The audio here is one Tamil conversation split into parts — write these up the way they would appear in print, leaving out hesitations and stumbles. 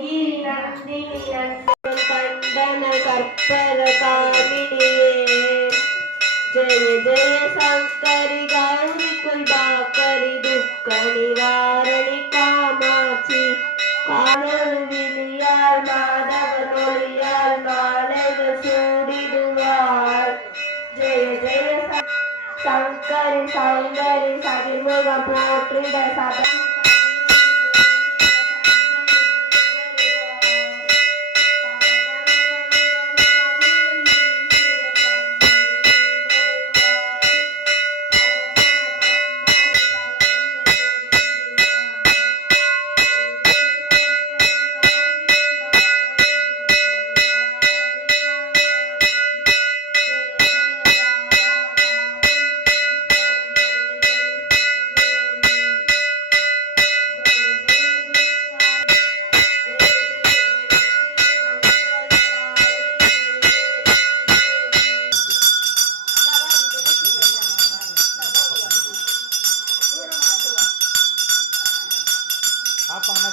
நந்தினி நந்தன் கண்டன கற்பக காமினியே ஜெய ஜெய சங்கரி கௌரி குல்பாக்கரி துக்க நிவாரணி காமாட்சி காணொரு விழியால் மாதவன் ஒளியால் மாலைகள் சூடிடுவாள் ஜெய ஜெய சங்கரி சௌந்தரி சதிர்முகம் போற்றிட சத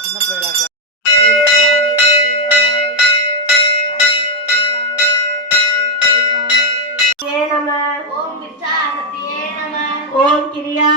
சின்ன பிள்ளைகளா ओम क्रिया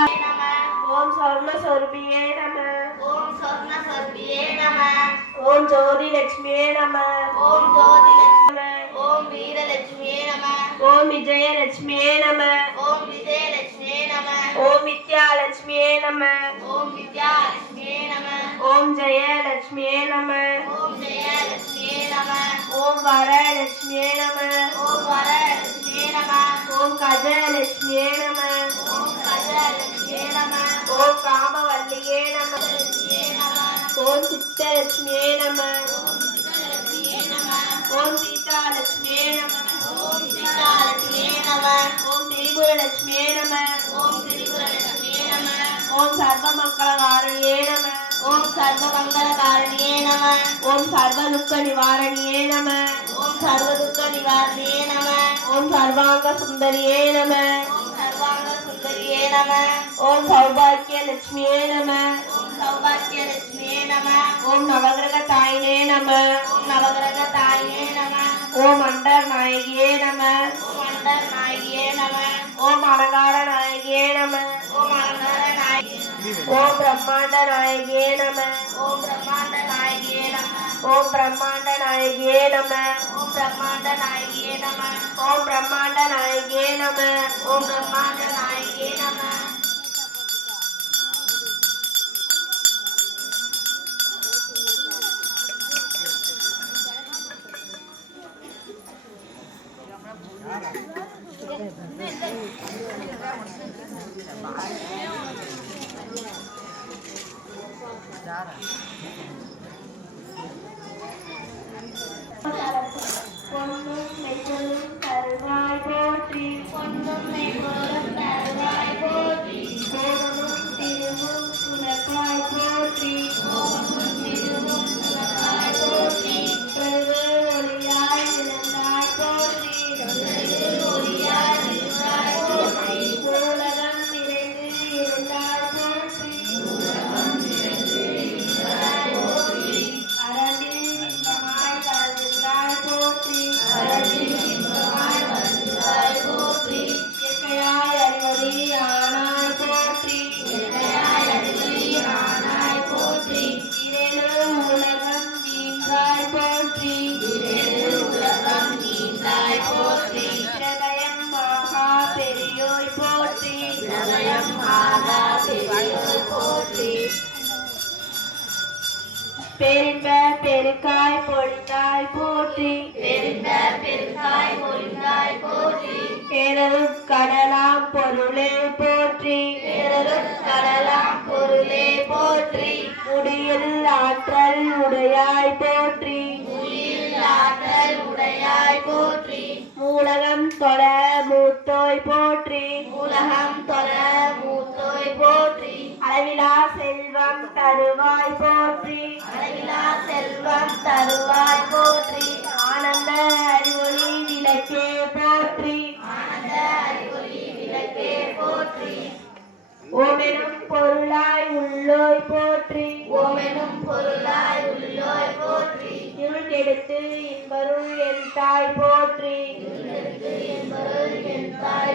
ओम स्वर्ण स्वरूपिये नमः ओम स्वर्ण स्वरूपिये नमः ओम ज्योति लक्ष्मीये नमः ओम ज्योति लक्ष्मी ओम वीर लक्ष्मीये नमः ओम विजय लक्ष्मीये नमः ओम विजय लक्ष्मीये नमः ओम विद्या लक्ष्मीये नमः ओम विद्या लक्ष्मीये नमः ओम जय लक्ष्मीये नमः ओम जय लक्ष्मीये नमः ओम वर लक्ष्मीये नमः ओम वर लक्ष्मीये नमः ओम गज लक्ष्मीये नमः ओम गज लक्ष्मीये नमः ओम कामवल्लिये नमः लक्ष्मीये नमः ओम चित्तलक्ष्मीये नमः ओम लक्ष्मीये नमः ओम सीता लक्ष्मीये नमः ओम सीता लक्ष्मीये नमः ओम त्रिपुर लक्ष्मीये नमः ओम त्रिपुर लक्ष्मीये नमः ओम सर्वमंगलकारिण्ये नमः ओम सर्वमंगलकारिण्ये नमः ओम सर्वदुःख निवारणिये नमः ओम सर्वदुःख निवारणे नमः ओम सर्वांग सुंदरिये नमः ओम सर्वांग सुंदरिये नमः ओम सौभाग्य लक्ष्मीये नमः ओम सौभाग्य लक्ष्मीये नमः ओम नवग्रह तायिने नमः ओम नवग्रह ताये नमः ओम अंडर नायकिये नमः ओम अंडर नायकिये नमः ओम अलंकार नायकिये नमः ओम अलंकार नायकिये ओम ब्रह्मांड नायकिये नमः ओम ब्रह्मांड नायकिये नमः ओम ब्रह्मांड नायकिये नमः ओम ब्रह्मांड नायकिये नमः ओम ब्रह्मांड नायकिये नमः ओम ब्रह्मांड नायकिये नमः பொன்னும் மெய்ப்பொருளும் தருவாய் போற்றி பொன்னும் மெய்ப்பொருளும் தருவாய் போற்றி கோபமும் திருவும் உனக்காய் போற்றி கோபமும் திருவும் உனக்காய் போற்றி பெரு ஒளியாய் விளந்தாய் போற்றி ஒளியாய் விளந்தாய் போற்றி உலகம் நிறைந்து இருந்தாய் போற்றி அரண்டில் இன்பமாய் கலந்தாய் போற்றி வளர்ந்தாய் போற்றி இயற்கையாய் அறிவொளி ஆனாய் போற்றி இயற்கையாய் அறிவொளி ஆனாய் போற்றி இரேனும் உலகம் நீங்காய் போற்றி உலகம் நீந்தாய் போற்றி ஹிருதயம் மகா பெரியோய் போற்றி ஹிருதயம் மாதா பெரியோய் போற்றி பெரும்ப பெருக்காய் பொழிந்தாய் போற்றி பெருந்த பெருக்காய் பொழிந்தாய் போற்றி பேரரும் கடலாம் பொருளே போற்றி பேரரும் கடலாம் பொருளே போற்றி முடியில் ஆற்றல் உடையாய் போற்றி உயிர் ஆற்றல் உடையாய் போற்றி மூலகம் தொழ மூத்தோய் போற்றி உலகம் தொழ மூத்தோய் போற்றி அளவிலா செல்வம் தருவாய் போற்றி அளவிலா செல்வம் தருவாய் போற்றி ஆனந்த அறிவொளி விளக்கே போற்றி ஆனந்த அறிவொளி விளக்கே போற்றி ஓமெனும் பொருளாய் உள்ளோய் போற்றி ஓமெனும் பொருளாய் உள்ளோய் போற்றி இருளெடுத்து இன்பருள் என் தாய் போற்றி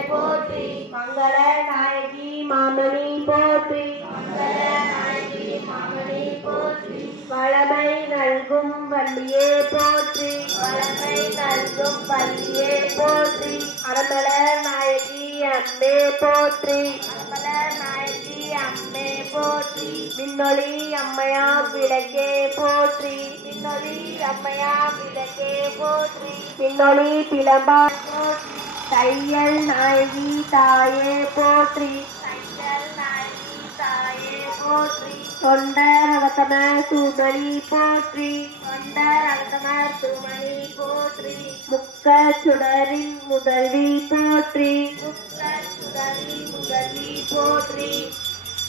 போற்றி மங்கள நாயகி மாமணி போற்றி மாமணி போற்றி வளமை நல்கும் வள்ளியே போற்றி வளமை நல்கும் பள்ளியே போற்றி அறமல நாயகி அம்மே போற்றி மலர் நாயகி அம்மே போற்றி மின்னொளி அம்மையா விளக்கே போற்றி மின்னொளி அம்மையா விளக்கே போற்றி மின்னொளி பிளம்பா தையல் நாயகி தாயே போற்றி தையல் நாயகி தாயே போற்றி தொண்டர் அவசம சூதரி போற்றி தொண்டர் அந்தமர் சுமணி போற்றி முக்க சுடரின் முதல்வி போற்றி முக்தர் சுடரி முதலி போற்றி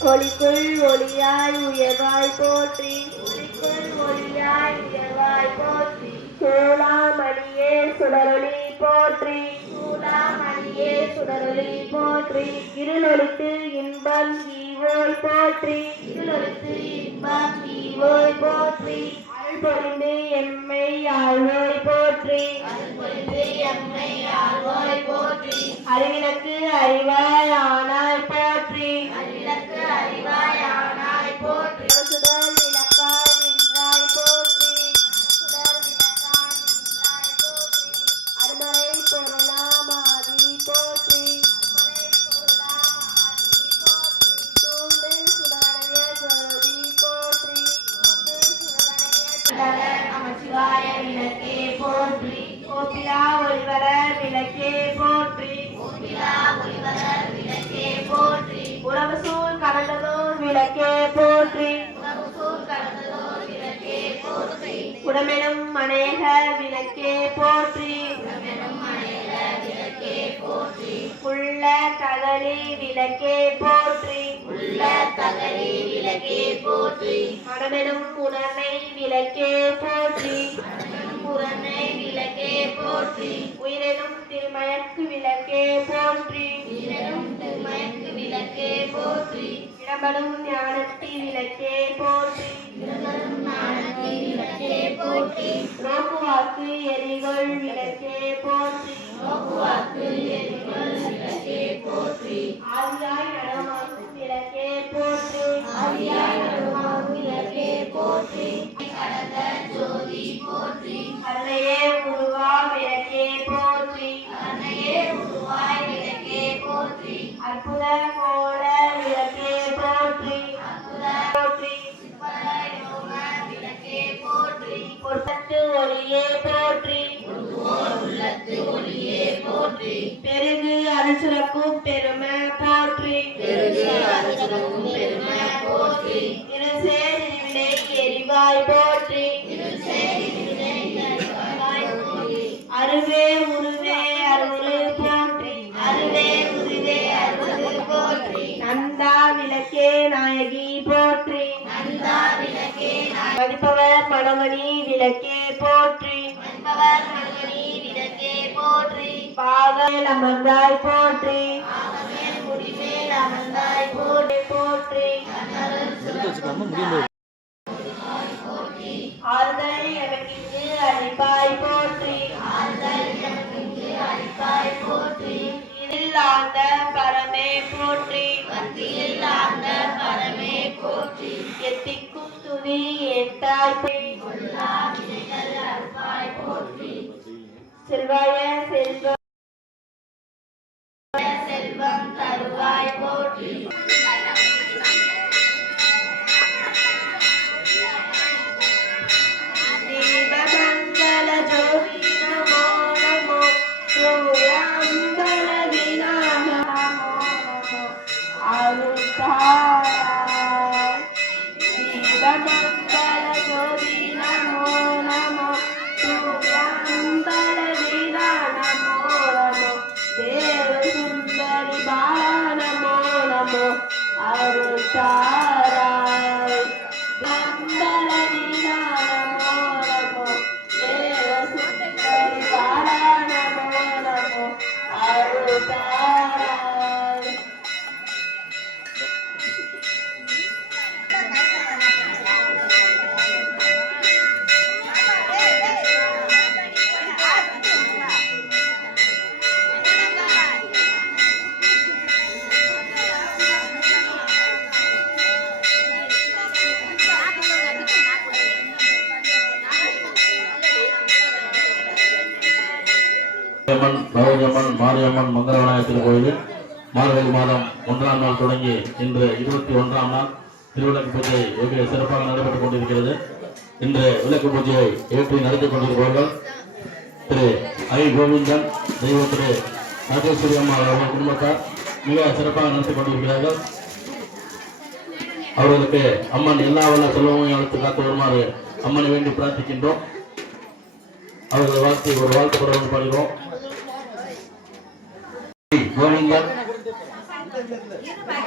ஒளிக்குள் ஒளியாய் உயர்வாய் போற்றி ஒளிக்குள் ஒளியாய் உயர்வாய் போற்றி சூளாமணியே சுடரொளி போற்றி சூடாமணியே சுடரொளி போற்றி இருளொளித்து இன்பம் ஈவோய் போற்றி இருளொளித்து இன்பம் ஈவோய் போற்றி அருள் பொழிந்து எம்மை ஆழ்வோய் போற்றி அருள்பொழிந்து எம்மை ஆழ்வாய் போற்றி அறிவினக்கு அறிவாய் ஆனாய் போற்றி அறிவிலக்கு அறிவாய் ஆனாய் போற்றி சுடர் விளக்காய் நின்றாய் போற்றி சுடர் விளக்காய் நின்றாய் போற்றி அருமறை பொருளாமாதி போற்றி அருமறை பொருளாமாதி போற்றி தூண்டு சுடரைய ஜோதி போற்றி தூண்டு சுடலைய சுடல நமசிவாய விளக்கே போற்றி கோபிலா ஒளிவர விளக்கே போற்றி கோபிலா ஒளிவரர் விளக்கே போற்றி உறவு சூழ் கடந்ததோர் விளக்கே போற்றி உறவுசூர் கடந்ததோர் விளக்கே போற்றி உடமெனும் அநேக விளக்கே போற்றி உடமெனும் மனையில விளக்கே போற்றி உள்ள தகழி விளக்கே போற்றி உள்ள தகழி விளக்கே போற்றி மனமெனும் உணர்வை விளக்கே போற்றி மனமெனும் புறனை விளக்கே போற்றி உயிரெனும் திருமயக்கு விளக்கே போற்றி உயிரெனும் திருமயக்கு விளக்கே போற்றி இடம்படும் ஞானத்தி விளக்கே போற்றி இருவரும் ஞானத்தி விளக்கே போற்றி நோக்குவாக்கு எரிகொள் விளக்கே போற்றி நோக்குவாக்கு எரிகொள் விளக்கே போற்றி ஆதியாய் நடமாக்கும் விளக்கே போற்றி ஆதியாய் நடுவாகும் விளக்கே போற்றி கடந்த ஜோதி போற்றி அன்னையே உருவா விளக்கே போற்றி அன்னையே உருவாய் விளக்கே போற்றி அற்புத கோல விளக்கே போற்றி அற்புத போற்றி சிற்பர யோக விளக்கே போற்றி பொட்டத்து ஒளியே போற்றி ஓர் உள்ளத்து ஒளியே போற்றி பெருகு அருள் சுரக்கும் பெருமை போற்றி பெருகு அருளும் பெருமை போற்றி இருசேர் வினை எரிவாய் போற்றி இருசேரி வினை அறிவாய் போற்றி அருவே உருவே அருள் போற்றி அருவே உருவே அருள் போற்றி நந்தா விளக்கே நாயகி போற்றி நந்தா விளக்கே மதிப்பவர் மணமணி விளக்கே போற்றி என்பவர் மணி விளக்கே போற்றி பாகல் அமர்ந்தாய் போற்றி ஆகமேல் முடிமேல் அமர்ந்தாய் போற்றி போற்றி அன்னருள் வச்சுக்காம முடியும் ஆறுதல் எமக்கிங்கு அளிப்பாய் போற்றி ஆறுதல் எமக்கு அளிப்பாய் போற்றி இதில் ஆழ்ந்த பரமே போற்றி பக்தியில் ஆழ்ந்த பரமே போற்றி எத்திக்கும் துதி ஏத்தாய் எல்லா வினைகள் அறுப்பாய் போற்றி செல்வாய செல்வ செல்வம் தருவாய் போற்றி தீபமங்கல ஜோதி நமோ நமோ சூர்யாந்தல விநாம நமோ நமோ அருள்தாய் தீபமங்கல ஜோதி நமோ நமோ சூர்யாந்தல விநாம நமோ அம்மன், பகவதியம்மன், மாரியம்மன் மங்கள விநாயகர் கோயிலில் மார்கழி மாதம் 1ஆம் நாள் தொடங்கி இன்று 21ஆம் நாள் திருவிளக்கு பூஜை வெகு சிறப்பாக நடைபெற்றுக் கொண்டிருக்கிறது. இன்று விளக்கு பூஜையை ஏற்றி நடத்திக் கொண்டிருப்பவர்கள் திரு ஐ கோவிந்தன், தெய்வ திரு ராஜேஸ்வரி அம்மா அவர்கள் குடும்பத்தார் மிக சிறப்பாக நடத்திக் கொண்டிருக்கிறார்கள். அவர்களுக்கு அம்மன் எல்லா வல்ல செல்வமும் அழைத்து காத்து வருமாறு அம்மனை வேண்டி பிரார்த்திக்கின்றோம். அவர்கள் வாழ்த்து ஒரு வாழ்த்து கூட பாடுகிறோம். கோவிந்தன்,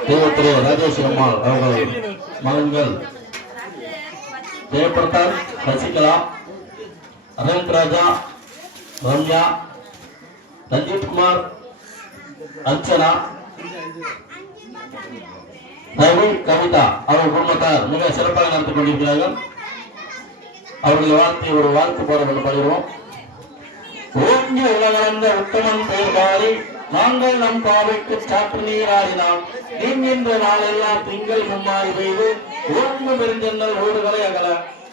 தெய்வ திரு ராஜேஸ்வரி அம்மா அவர்கள் மகன்கள் ஜெயபிரதாப், சசிகலா, அரவிந்த் ராஜா, ரம்யா, ரஞ்சித் குமார், அர்ச்சனா, ரவி, கவிதா அவர்கள் குடும்பத்தார் மிக சிறப்பாக நடத்திக் கொண்டிருக்கிறார்கள். அவர்களை வாழ்த்து ஒரு வாழ்த்து போராட்டம் படுகிறோம். ஓங்கி உலகளந்த உத்தமன் பெயர் பாடி நாங்கள் நம் காவைக்கு சாற்று நீராடினால் நீங்கின்ற நாளெல்லாம் திங்கள் மும்மாறி பெய்து ஓங்கு பெருஞ்சென்னல் ஓடுகளை அகல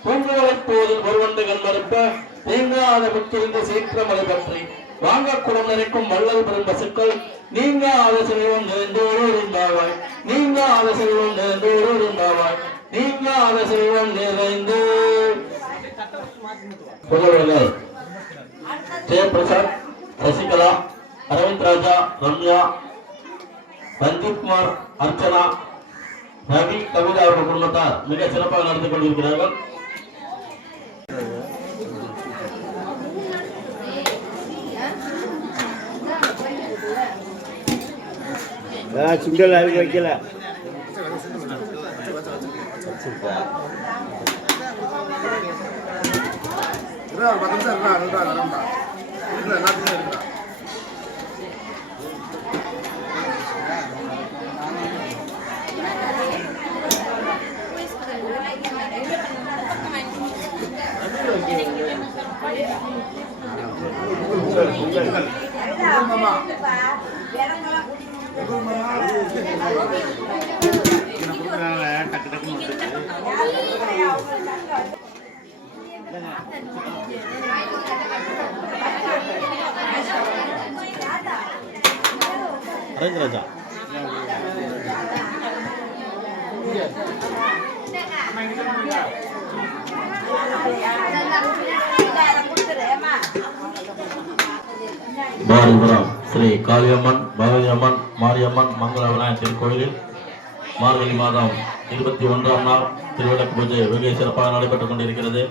பொங்குகளை போதில் ஒருவண்டு கண்மறுப்ப தேங்காத புத்திருந்து சீக்கிரமலை பற்றி வாங்க குடம் நிறைக்கும் வள்ளல் பெரும் பசுக்கள் நீங்க ஆத செல்வம் நிறைந்தோடு இருந்தாவாய், நீங்க ஆத செல்வம் நிறைந்தோடு இருந்தாவாய், நீங்க ஆத செல்வம் நிறைந்து புகழ்கள் ஜெயபிரசாத், சசிகலா, அரவிந்த் ராஜா, ரம்யா, ரஞ்சித் குமார், அர்ச்சனா, ரவி, கவிதா அவர்கள் குடும்பத்தார் மிக சிறப்பாக நடத்திக் கொண்டிருக்கிறார்கள். சிங்கிள் அதுக்கு வைக்கல. டக்கு டக்குன்னு அரவிந்த் ராஜா பாரதிபுரம் ஸ்ரீ காளியம்மன், பகவதியம்மன், மாரியம்மன் மங்கள விநாயகர் கோயிலில் மார்கழி மாதம் 21ஆம் நாள் திருவிளக்கு பூஜை வெகு சிறப்பாக நடைபெற்றுக் கொண்டிருக்கிறது.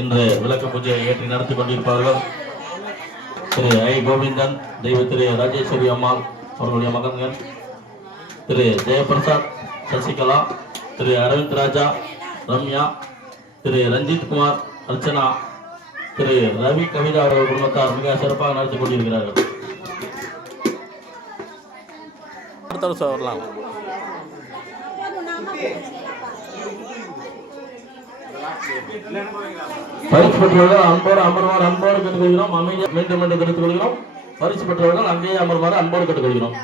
இன்று விளக்கு பூஜையை ஏற்றி நடத்தி கொண்டிருப்பார்கள் திரு ஐ கோவிந்தன், தெய்வ திரு ராஜேஸ்வரி அம்மா அவர்களுடைய மகன்கள் திரு ஜெயபிரசாத், சசிகலா, திரு அரவிந்த் ராஜா, ரம்யா, திரு ரஞ்சித் குமார், அர்ச்சனா, திரு ரவி, கவிதா அவர்கள் குடும்பத்தார் மிக சிறப்பாக நடத்தி கொண்டிருக்கிறார்கள். வரலாம். பரிசு பெற்றவர்கள் அன்போடு அமர்வாறு அன்போடு கேட்டுக்கொள்கிறோம். அமைதியாக மீண்டும் மீண்டும் தெரிவித்துக் கொள்கிறோம். பரிசு பெற்றவர்கள் அங்கேயே அமர்வாறு அன்போடு கேட்டுக்கொள்கிறோம்.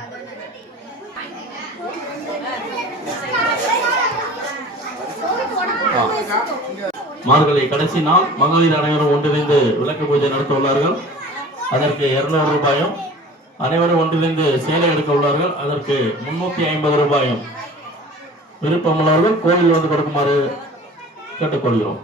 மார்கழி கடைசி நாள் மகளிர் அனைவரும் ஒன்றிணைந்து விளக்கு பூஜை நடத்த உள்ளார்கள். அதற்கு 200 ரூபாயும், அனைவரும் ஒன்றிணைந்து சேலை எடுக்க உள்ளார்கள். அதற்கு 350 ரூபாயும் விருப்பமுள்ளவர்கள் கோவில் வந்து கொடுக்குமாறு கேட்டுக்கொள்கிறோம்.